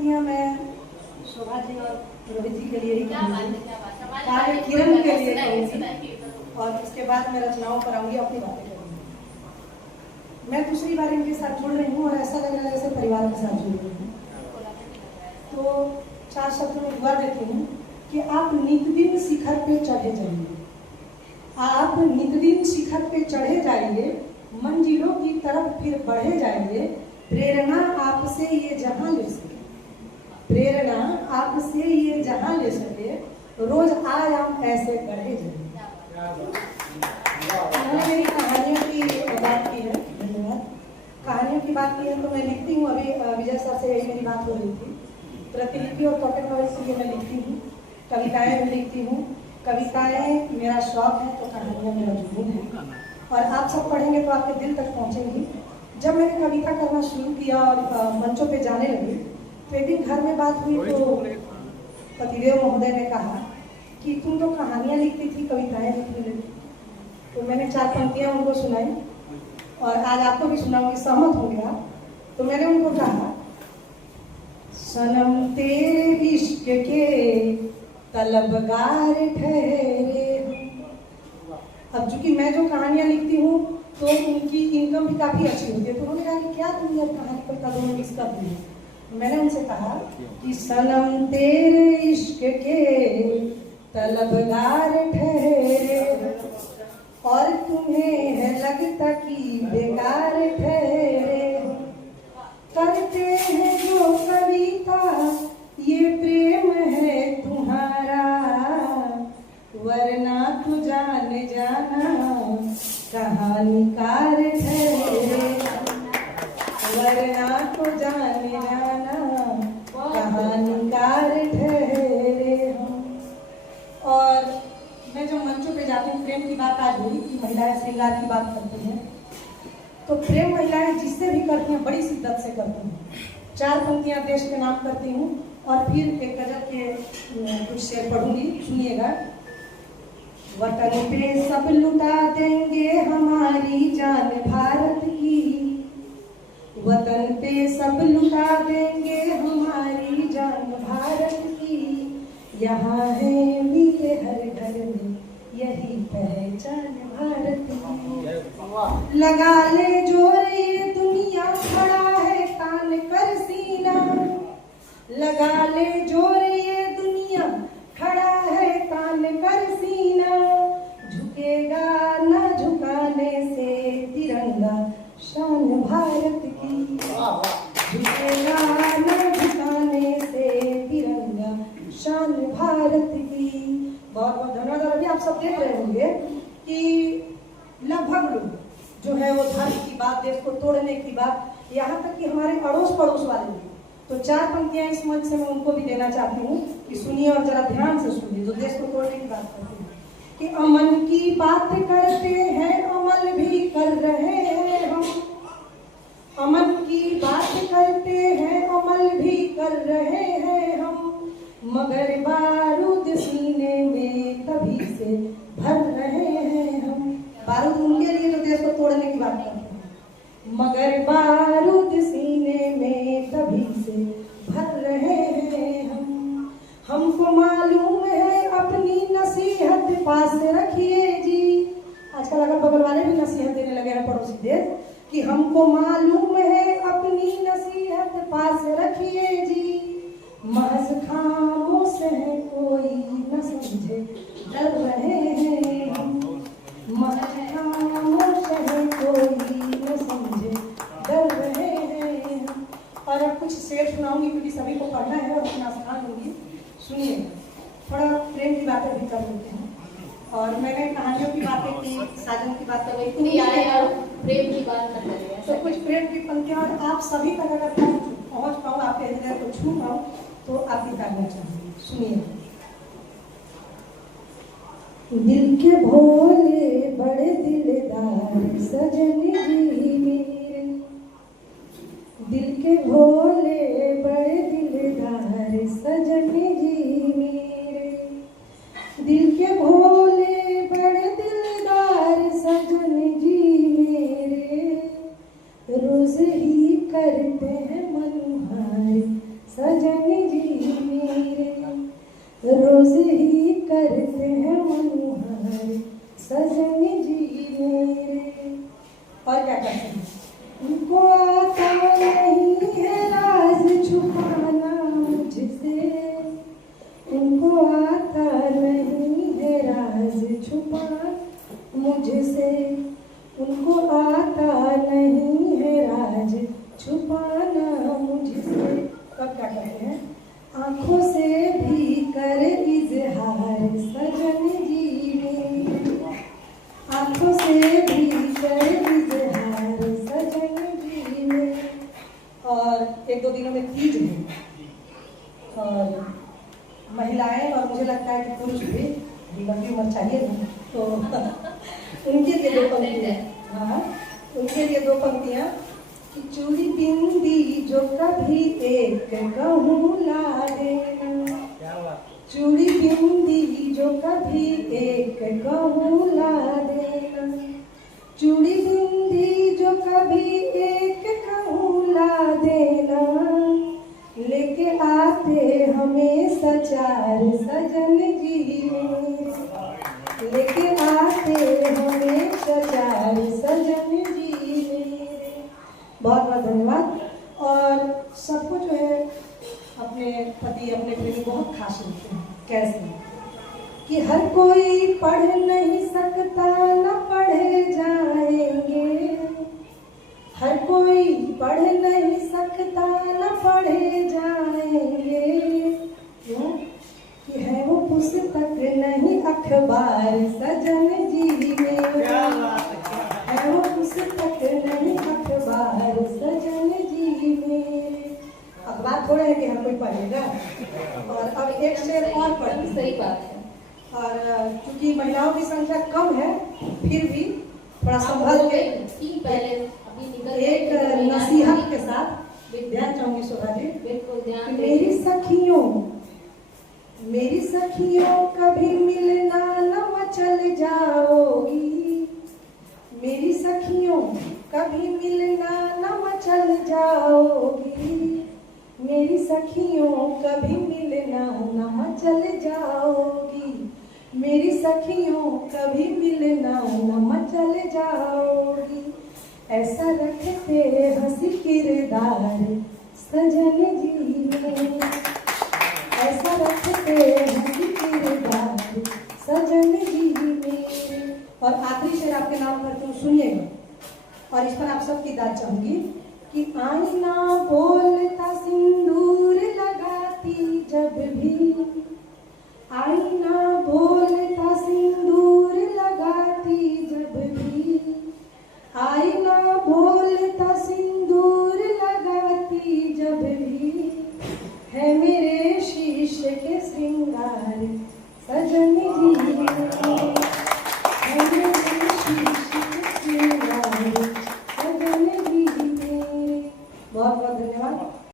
पंक्तियां मैं शोभा जी और रोहित जी के लिए ही कहूँगी, किरण के लिए कहूँगी, और उसके बाद मैं रचनाओं पर आऊँगी, अपनी बातें करूँगी। मैं दूसरी बार इनके साथ जुड़ रही हूँ और ऐसा लग रहा है जैसे परिवार के साथ जुड़ रही हूँ। तो 4 शब्दों में दुआ देती हूँ कि आप नित दिन शिखर पे चढ़े जाइए, आप नित दिन शिखर पे चढ़े जाइए, मंजिलों की तरफ फिर बढ़े जाइए, प्रेरणा आपसे ये जहां ले सके, प्रेरणा आपसे ये जहां ले सके, रोज आयाम ऐसे बढ़े जाइए। मेरी कहानियों की बात की है, धन्यवाद। कहानियों की बात की है तो मैं लिखती हूँ, अभी विजय सर से यही मेरी बात हो रही थी। प्रतिलिपि और पॉकेट नॉवेल्स के लिए मैं लिखती हूँ, कविताएं भी लिखती हूँ। कविताएं मेरा शौक है तो कहानियाँ मेरा जुनून है, और आप सब पढ़ेंगे तो आपके दिल तक पहुँचेंगी। जब मैंने कविता करना शुरू किया और मंचों पे जाने लगी, तो एक दिन घर में बात हुई तो पतिदेव महोदय ने कहा कि तुम तो कहानियाँ लिखती थी, कविताएं लिखने लगी। तो मैंने 4 पंक्तियाँ उनको सुनाई और आज आपको भी सुनाऊंगी, सहमत हो गया। तो मैंने उनको कहा, सनम तेरे इश्क के तलबगार ठहरे। अब चूंकि मैं जो कहानियां लिखती हूँ तो उनकी इनकम भी काफी अच्छी होती है, तो उन्होंने कहा कि क्या तुम ये कहानी पर कदम मिस कर दी। मैंने उनसे कहा कि सनम तेरे इश्क के तलबगार ठहरे, और तुम्हें है लगता कि बेकार ठहरे, करते हैं जो कविता ये प्रेम है तुम्हारा, वरना तू जान जाना कहानीकार ठहरे, वरना तू जान जाना कहानीकार ठहरे। और मैं जो मंचों पे जाती हूँ, प्रेम की बात आज हुई कि महिलाएं श्रृंगार की बात करती हैं, तो प्रेम महिलाएं जिससे भी करती हैं बड़ी शिद्दत से करती हैं। 4 पंक्तियां देश के नाम करती हूँ और फिर एक गजल के कुछ शेर पढ़ूंगी, सुनिएगा। वतन पे सब लुटा देंगे हमारी जान भारत की, वतन पे सब लुटा देंगे हमारी जान भारत की, यहाँ है वीर हर घर में यही पहचान भारत की। लगा ले जोर ये दुनिया खड़ा है तान कर सीना, लगा ले जोर ये दुनिया खड़ा है तान कर सीना, झुकेगा न झुकाने से तिरंगा शान भारत की, झुकेगा न झुकाने से तिरंगा शान भारत की। बहुत बहुत धन्यवाद। अभी आप सब देख रहे होंगे कि लगभग लोग जो है वो धर्म की बात, देश को तोड़ने की बात, यहाँ तक कि हमारे अड़ोस पड़ोस वाले भी। तो 4 पंक्तियां इस मंच से मैं उनको भी देना चाहती हूँ कि सुनिए और जरा ध्यान से सुनिए, जो देश को तोड़ने की बात करते हैं। कि अमन की बात करते हैं, अमल भी कर रहे हैं हम, अमन की बात करते हैं, अमल भी कर रहे हैं हम, मगर बारूद सीने में तभी से भर रहे हैं हम। बारूद उनके लिए जो देश को तोड़ने की बात करते हैं, मगर बारूद सीने में तभी से भर रहे हैं हम। हमको मालूम है अपनी नसीहत पास रखिए जी, आजकल अगर बगल वाले भी नसीहत देने लगे हैं पड़ोसी देश, कि हमको मालूम है अपनी नसीहत पास रखिए जी, महज खामोश है कोई न समझे डर रहे हैं हम, महज खामोश है कोई न समझे डर रहे हैं। और अब कुछ शेर सुनाऊंगी क्योंकि सभी को पढ़ना है और अपना स्थान दूंगी। सुनिए, थोड़ा प्रेम की बातें भी कर लेते हैं। और मैंने कहानियों की बातें की, साजन की बात कर रही थी, प्रेम की बात कर रहे हैं, तो कुछ प्रेम की पंक्तियां और आप सभी तक अगर पहुंच पाऊँ, आपके हृदय को छू पाऊँ तो आप भी करना चाहूँगी। सुनिए। दिल के भोले बड़े दिलदार सजन जी मेरे, दिल के भोले बड़े दिलदार सजन जी मेरे, दिल के भोले बड़े दिलदार सजन जी मेरे, रोज ही करते हैं मनोहार सजन जी मेरे, रोज ही करते हैं मनोहर सजन जी मेरे। और क्या करते हैं? उनको आता नहीं है राज छुपाना मुझसे, उनको आता नहीं है राज छुपाना मुझसे, उनको आता नहीं है राज छुपाना मुझसे। तब क्या करते हैं? आंखों से भी कर इजहार सजन जी मेरे, आंखों से भी कर इजहार सजन जी मेरे। और एक दो दिनों में तीज है और महिलाएं और मुझे लगता है कि पुरुष भी लंबी उम्र चाहिए ना, तो उनके लिए दो पंक्तियाँ, हाँ उनके लिए दो पंक्तियाँ कि चूड़ी बिंदी जो कभी एक कहूँ ला देना, चूड़ी बिंदी जो कभी एक कहूँ ला देना, चूड़ी बिंदी जो कभी एक कहूँ ला देना, लेके आते हमें सचार सजन जी मेरे, लेके आते हमें सचार सजन जी मेरे। बहुत बहुत धन्यवाद। और सबको जो है अपने पति अपने प्रेमी बहुत खास लगते हैं। कैसे कि हर कोई पढ़ नहीं सकता न पढ़े जाएंगे, हर कोई पढ़ नहीं सकता न पढ़े जाएंगे, क्यों कि है वो पुस्तक नहीं अखबार सजन जी मेरे, है वो पुस्तक नहीं अखबार सजन जी मेरे। अखबार थोड़ा है कि हर कोई पढ़ेगा। और अब एक शेर और पढ़ती, सही बात है। और चूंकि महिलाओं की संख्या कम है फिर भी थोड़ा संभल के पहले अभी निकल एक नसीहत के साथ ध्यान चाहूंगी शोभा जी। बिल्कुल ध्यान मेरी सखियों कभी मिलना न मचल जाओगी, मेरी सखियों कभी मिलना न मचल जाओगी, मेरी सखियों कभी मिलना न मचल जाओगी, मेरी सखियों कभी मिलना न मचल जाओगी, ऐसा रखते हंसी किरदार सजन जी में, ऐसा रखते हंसी किरदार सजन जी में। और आखिरी शेर आपके नाम करती हूँ, सुनिएगा और इस पर आप सबकी दाद चाहूंगी कि आईना बोलता सिंदूर लगाती जब भी, आईना बोलता सिंदूर लगाती जब भी, आईना बोलता सिंदूर लगाती जब भी, है मेरे शीश के श्रृंगार